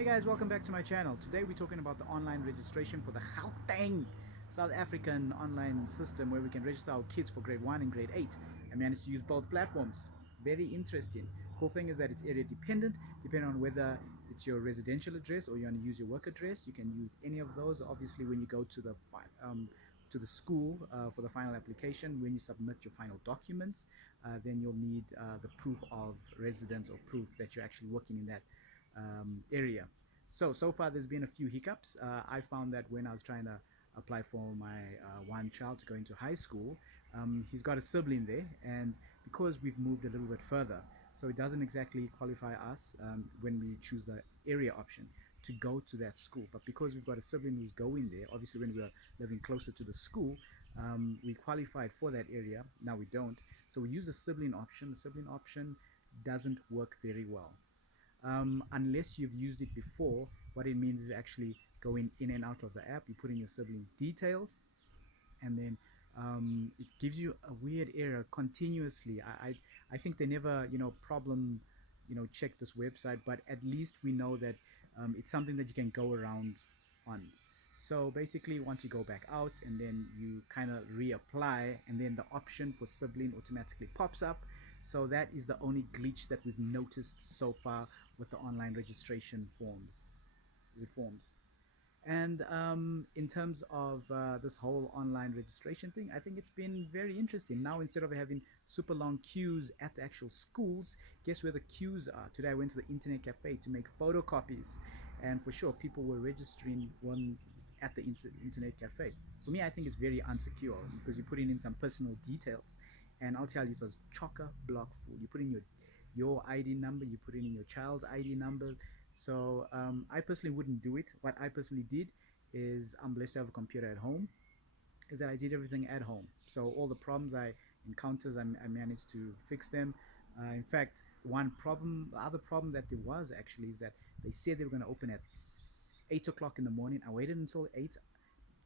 Hey guys, welcome back to my channel. Today we're talking about the online registration for the Gauteng South African online system where we can register our kids for grade 1 and grade 8. I managed to use both platforms. Very interesting. Cool thing is that it's area dependent, depending on whether it's your residential address or you want to use your work address. You can use any of those. Obviously, when you go to the school for the final application, when you submit your final documents, then you'll need the proof of residence or proof that you're actually working in that area. So far there's been a few hiccups. I found that when I was trying to apply for my one child to go into high school, he's got a sibling there, and because we've moved a little bit further, so it doesn't exactly qualify us when we choose the area option to go to that school. But because we've got a sibling who's going there, obviously when we are living closer to the school, we qualified for that area. Now we don't, so we use the sibling option. The sibling option doesn't work very well unless you've used it before. What it means is actually going in and out of the app. You put in your siblings' details, and then it gives you a weird error continuously. I think they never problem check this website, but at least we know that it's something that you can go around on. So basically, once you go back out and then you kind of reapply, and then the option for sibling automatically pops up. So that is the only glitch that we've noticed so far with the online registration forms. And in terms of this whole online registration thing, I think it's been very interesting. Now, instead of having super long queues at the actual schools, guess where the queues are? Today I went to the internet cafe to make photocopies, and for sure people were registering one at the internet cafe. For me, I think it's very unsecure because you're putting in some personal details, and I'll tell you, it was chock-a-block full. You put in your ID number, you put in your child's ID number. So I personally wouldn't do it. What I personally did is, I'm blessed to have a computer at home, is that I did everything at home. So all the problems I encountered, I managed to fix them. In fact, the other problem that there was actually is that they said they were going to open at 8 o'clock in the morning. I waited until 8.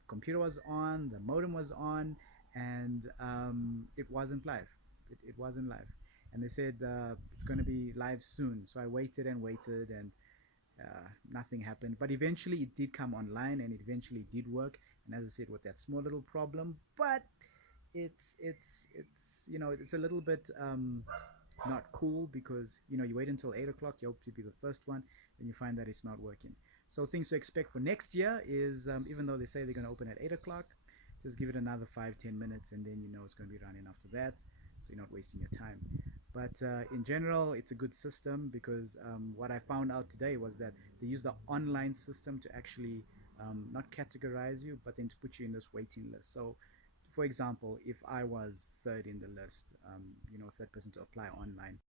Computer was on, the modem was on, and it wasn't live. It wasn't live. And they said it's going to be live soon. So I waited and waited, and nothing happened. But eventually it did come online, and it eventually did work. And as I said, with that small little problem, but it's a little bit not cool, because you wait until 8 o'clock, you hope to be the first one, and you find that it's not working. So things to expect for next year is, even though they say they're going to open at 8 o'clock, just give it another 5-10 minutes, and then it's going to be running after that, so you're not wasting your time. But in general, it's a good system, because what I found out today was that they use the online system to actually not categorize you, but then to put you in this waiting list. So for example, if I was third in the list, third person to apply online,